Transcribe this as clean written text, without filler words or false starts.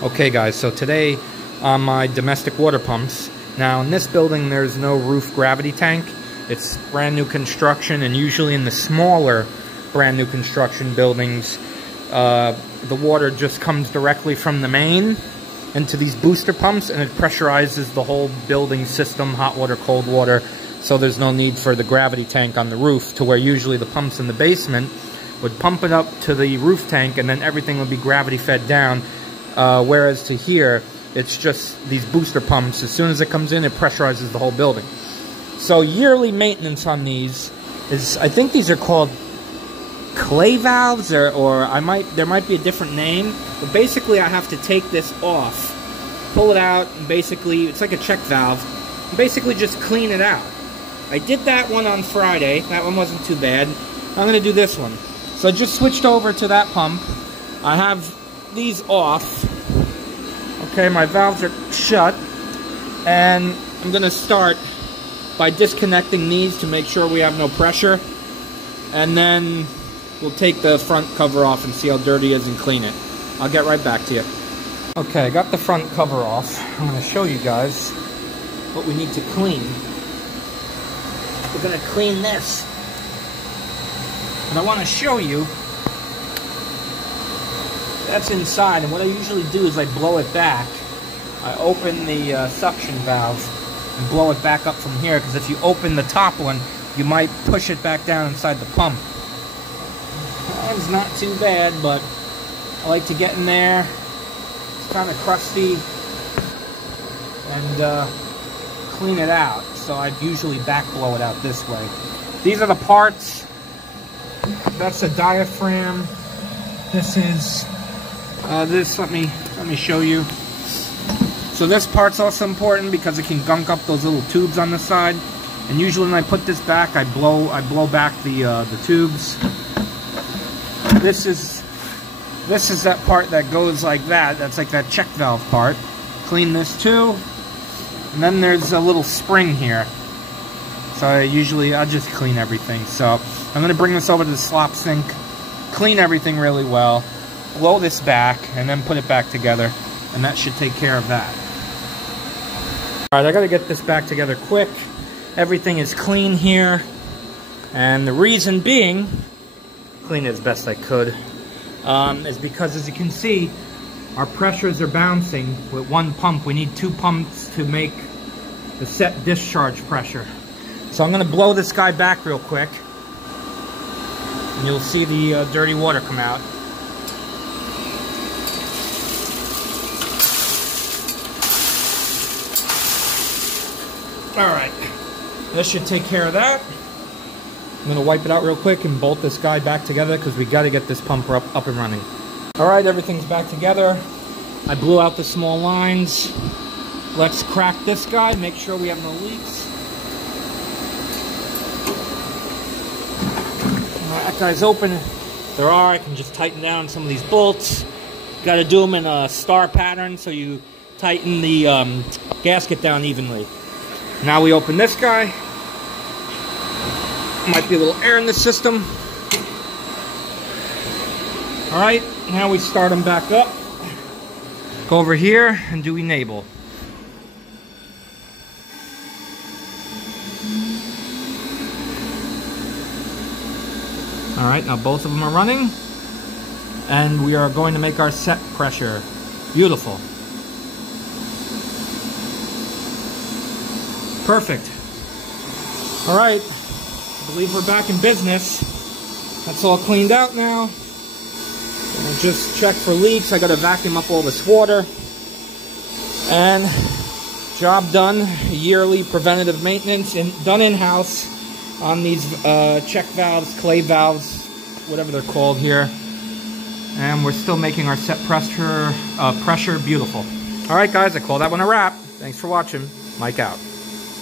Okay guys, so today on my domestic water pumps, now in this building there's no roof gravity tank. It's brand new construction, and usually in the smaller brand new construction buildings, the water just comes directly from the main into these booster pumps, and it pressurizes the whole building system, hot water, cold water, so there's no need for the gravity tank on the roof, to where usually the pumps in the basement would pump it up to the roof tank and then everything would be gravity fed down. Whereas to here, it's just these booster pumps. As soon as it comes in, it pressurizes the whole building. So yearly maintenance on these is, I think these are called clay valves, or there might be a different name. But basically, I have to take this off, pull it out, and basically, it's like a check valve, and basically just clean it out. I did that one on Friday. That one wasn't too bad. I'm going to do this one. So I just switched over to that pump. I have these off. Okay, my valves are shut, and I'm going to start by disconnecting these to make sure we have no pressure, and then we'll take the front cover off and see how dirty it is and clean it. I'll get right back to you. Okay, I got the front cover off. I'm going to show you guys what we need to clean. We're going to clean this, and I want to show you that's inside, and what I usually do is I blow it back. I open the suction valve and blow it back up from here, because if you open the top one, you might push it back down inside the pump. Mine's not too bad, but I like to get in there. It's kind of crusty, and clean it out. So I usually back blow it out this way. These are the parts. That's a diaphragm. This is let me show you. So this part's also important because it can gunk up those little tubes on the side. And usually when I put this back, I blow back the tubes. This is that part that goes like that. That's like that check valve part. Clean this too. And then there's a little spring here. So I'll just clean everything. So I'm going to bring this over to the slop sink, clean everything really well, blow this back, and then put it back together, and that should take care of that. Alright, I gotta get this back together quick. Everything is clean here, and the reason being, clean it as best I could, is because, as you can see, our pressures are bouncing with one pump. We need two pumps to make the set discharge pressure. So I'm gonna blow this guy back real quick, and you'll see the dirty water come out. Alright, this should take care of that. I'm going to wipe it out real quick and bolt this guy back together, because we got to get this pump up and running. Alright, everything's back together. I blew out the small lines. Let's crack this guy, make sure we have no leaks. Alright, that guy's open. If there are, I can just tighten down some of these bolts. Got to do them in a star pattern, so you tighten the gasket down evenly. Now we open this guy. Might be a little air in the system. Alright, now we start them back up. Go over here and do enable. Alright, now both of them are running. And we are going to make our set pressure. Beautiful. Perfect. Alright, I believe we're back in business. That's all cleaned out now. I'll just check for leaks. I gotta vacuum up all this water. And job done. Yearly preventative maintenance done in-house on these check valves, clay valves, whatever they're called here. And we're still making our set pressure beautiful. Alright guys, I call that one a wrap. Thanks for watching. Mike out.